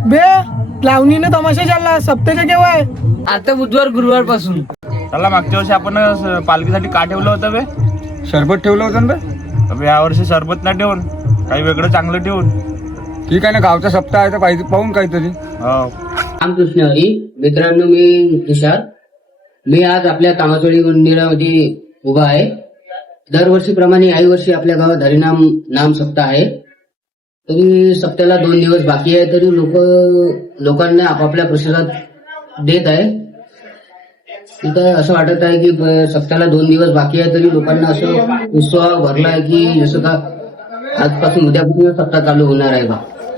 बे लावणीने तमाशा चालला सप्त्याच्या केव्हा आहे? आता बुधवार गुरुवार पासून. त्याला मागच्या वर्षी आपण पालखीसाठी का ठेवलं होतं बे? सरबत ठेवलं होतं ना अबे या वर्षी सरबत ना ठेवून काही वेगळं चांगलं ठेवून. ठीक आहे ना, गावचा सप्ताह आहे तर पाहिजे पाहून काहीतरी. हो रामकृष्ण हरी. मित्रांनो, मी तुषार. मी आज आपल्या तामासोळी मंदिरामध्ये उभा आहे. दरवर्षीप्रमाणे याही वर्षी आपल्या गावात हरिनाम नाम सप्ताह आहे. तरी सप्त्याला 2 दिवस बाकी आहे, तरी लोकांना आपापल्या प्रतिसाद देत आहे. तिथं असं वाटत आहे की सप्त्याला 2 दिवस बाकी आहे, तरी लोकांना असं उत्साह भरला आहे की जसं का आजपासून उद्यापासून सप्ताह चालू होणार आहे.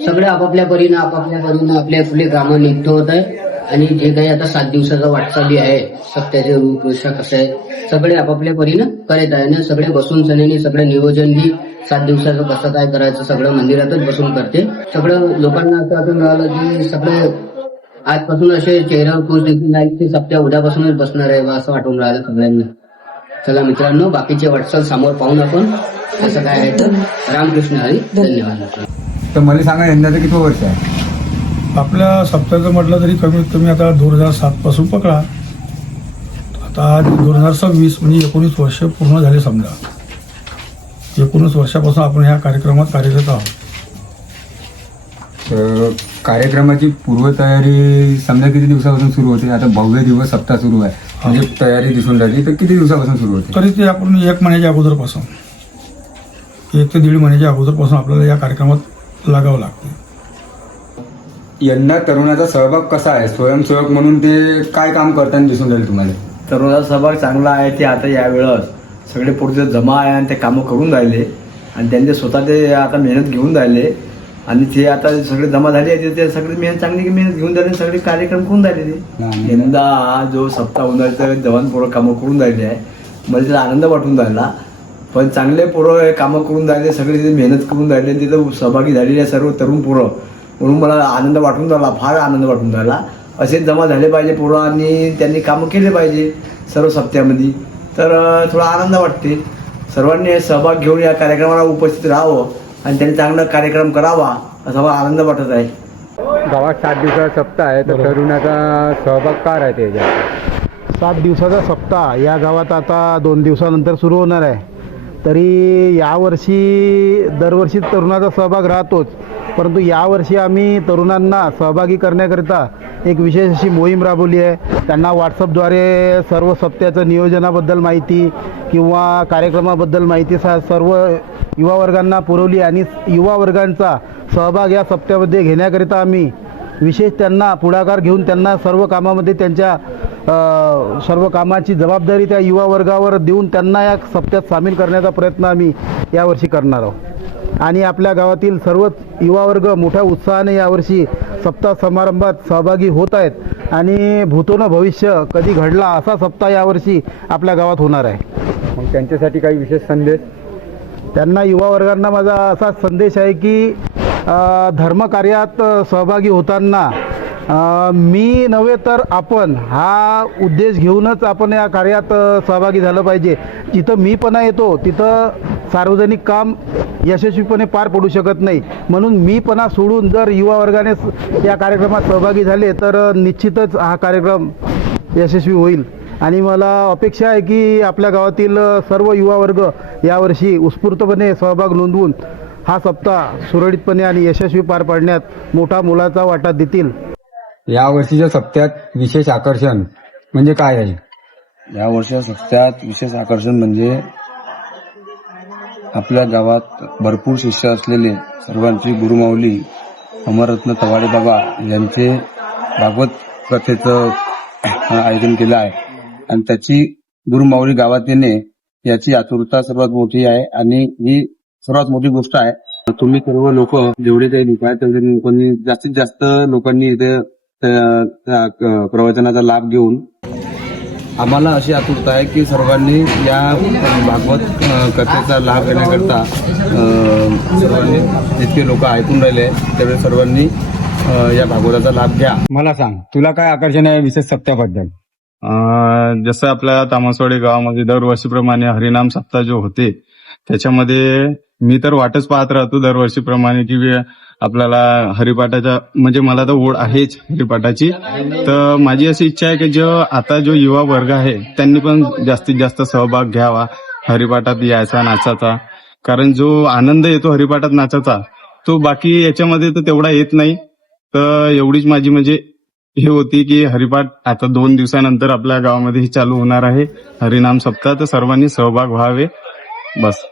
सगळे आपापल्या परीनं आपले आपले कामं निघत होत आहे. आणि जे काही आता 7 दिवसाचा वाटचाली आहे, सप्त्याचे रूपरेषा कसं आहे सगळे आपापल्या परीनं करत आहे. आणि सगळे बसून सनेनी सगळे नियोजन बी 7 दिवसाचं कसं काय करायचं सगळं मंदिरातच बसून करते. सगळं लोकांना असं मिळालं की सगळे आजपासून असे चेहऱ्यावर खुश देखील नाही की सप्त्या उद्यापासूनच बसणार आहे बा, असं वाटून राहिलं सगळ्यांना. चला मित्रांनो, बाकीचे वाटचाल समोर पाहून आपण कसं काय आहे तर. रामकृष्ण हरी. धन्यवाद. तर मला सांगा, यंदाचं किती वर्ष आहे? आपल्या सप्त्याचं म्हटलं तरी कमीत कमी आता 2007 पासून पकडा. आता 2026 म्हणजे 19 वर्ष पूर्ण झाले समजा. 19 वर्षापासून आपण ह्या कार्यक्रमात कार्यरत आहोत. तर कार्यक्रमाची पूर्वतयारी समजा किती दिवसापासून सुरू होते? आता भव्य दिवस सप्ताह सुरू आहे, म्हणजे तयारी दिसून राहिली, तर किती दिवसापासून सुरू होते? तरी ते आपण 1 महिन्याच्या अगोदरपासून 1 ते 1.5 महिन्याच्या अगोदरपासून आपल्याला या कार्यक्रमात लागावं लागते. यंदा तरुणाचा सहभाग कसा आहे? स्वयंसेवक म्हणून ते काय काम करताना दिसून राहील तुम्हाला? तरुणाचा सहभाग चांगला आहे. ते आता यावेळेस सगळे पुढचे जमा आहे आणि ते कामं करून राहिले आणि त्यांचे स्वतः ते आता मेहनत घेऊन राहिले आणि ते आता सगळे जमा झाले ते सगळे मेहनत चांगली मेहनत घेऊन राहिले, सगळे कार्यक्रम करून राहिले. ते यंदा जो सप्ताह उन्हाळ्याचा जवान पोरं कामं करून राहिले आहे, मला त्याचा आनंद वाटून राहिला. पण चांगले पोरं कामं करून राहिले, सगळे तिथे मेहनत करून राहिले, तिथं सहभागी झालेले आहे सर्व तरुण पोरं, म्हणून मला आनंद वाटून राहिला, फार आनंद वाटून राहिला. असेच जमा झाले पाहिजे पोरं आणि त्यांनी कामं केले पाहिजे सर्व सप्त्यामध्ये, तर थोडा आनंद वाटते. सर्वांनी सहभाग घेऊन या कार्यक्रमाला उपस्थित राहावं आणि त्यांनी चांगला कार्यक्रम करावा असा मला आनंद वाटत आहे. गावात 7 दिवसाचा सप्ताह आहे, तर तरुणाचा सहभाग का राहते याच्यात? 7 दिवसाचा सप्ताह या गावात आता 2 दिवसानंतर सुरू होणार आहे. तरी यावर्षी दरवर्षी तरुणाचा सहभाग राहतोच, परंतु यावर्षी आम्ही तरुणांना सहभागी करण्याकरिता एक विशेष अशी मोहीम राबवली आहे. त्यांना व्हॉट्सअपद्वारे सर्व सप्त्याचं नियोजनाबद्दल माहिती किंवा कार्यक्रमाबद्दल माहिती सर्व युवा वर्गांना पुरवली आणि युवा वर्गांचा सहभाग या सप्त्यामध्ये घेण्याकरिता आम्ही विशेष त्यांना पुढाकार घेऊन त्यांना सर्व कामामध्ये त्यांच्या सर्व कामाची जबाबदारी त्या युवा वर्गावर देऊन त्यांना या सप्त्यात सामील करण्याचा प्रयत्न आम्ही यावर्षी करणार आहोत. आणि आपल्या गावातील सर्वच युवा वर्ग मोठ्या उत्साहाने यावर्षी सप्ताह समारंभात सहभागी होत आहेत आणि भूतोन भविष्य कधी घडला असा सप्ताह यावर्षी आपल्या गावात होणार आहे. मग त्यांच्यासाठी काही विशेष संदेश? त्यांना युवा वर्गांना माझा असा संदेश आहे की धर्मकार्यात सहभागी होताना मी नव्हे तर आपण हा उद्देश घेऊनच आपण या कार्यात सहभागी झालं पाहिजे. जिथं मीपणा येतो तिथं सार्वजनिक काम यशस्वीपणे पार पडू शकत नाही. म्हणून मीपणा सोडून जर युवा वर्गाने या कार्यक्रमात सहभागी झाले तर निश्चितच हा कार्यक्रम यशस्वी होईल. आणि मला अपेक्षा आहे की आपल्या गावातील सर्व युवा वर्ग यावर्षी उत्स्फूर्तपणे सहभाग नोंदवून हा सप्ताह सुरळीतपणे आणि यशस्वी पार पाडण्यात मोठा मोलाचा वाटा देतील. या वर्षीच्या सप्त्यात विशेष आकर्षण म्हणजे काय आहे? या वर्षाच्या सप्त्यात विशेष आकर्षण म्हणजे आपल्या गावात भरपूर शिष्य असलेले सर्वांची गुरुमाऊली अमररत्न तवाडे बाबा यांचे भागवत कथेचं आयोजन केलं आहे आणि त्याची गुरुमाऊली गावात येणे याची आतुरता सर्वात मोठी आहे आणि ही सर्वात मोठी गोष्ट आहे. तुम्ही सर्व लोक जेवढे काही लोक आहेत तेवढे लोकांनी जास्तीत जास्त लोकांनी इथे प्रवचनाचा लाभ घेऊन आम्हाला अशी आतुरता आहे की सर्वांनी या भागवत कथेचा लाभ घेण्याकरता सर्वांनी जितके लोक ऐकून राहिले तेवढे सर्वांनी या भागवताचा लाभ घ्या. मला सांग, तुला काय आकर्षण आहे विशेष सप्त्याबद्दल? जसं आपल्या तामसवाडी गावामध्ये दरवर्षीप्रमाणे हरिनाम सप्ताह जो होते त्याच्यामध्ये मी तर वाटच पाहत राहतो दरवर्षीप्रमाणे की आपल्याला हरिपाठाच्या म्हणजे मला तर ओढ आहेच हरिपाठाची. तर माझी अशी इच्छा आहे की आता जो युवा वर्ग आहे त्यांनी पण जास्तीत जास्त सहभाग घ्यावा हरिपाठात यायचा, नाचाचा. कारण जो आनंद येतो हरिपाठात नाचाचा तो बाकी याच्यामध्ये तर तेवढा येत नाही. तर एवढीच माझी म्हणजे हे होती की हरिपाठ आता 2 दिवसानंतर आपल्या गावामध्ये चालू होणार आहे हरिनाम सप्ताह. तर सर्वांनी सहभाग व्हावे बस.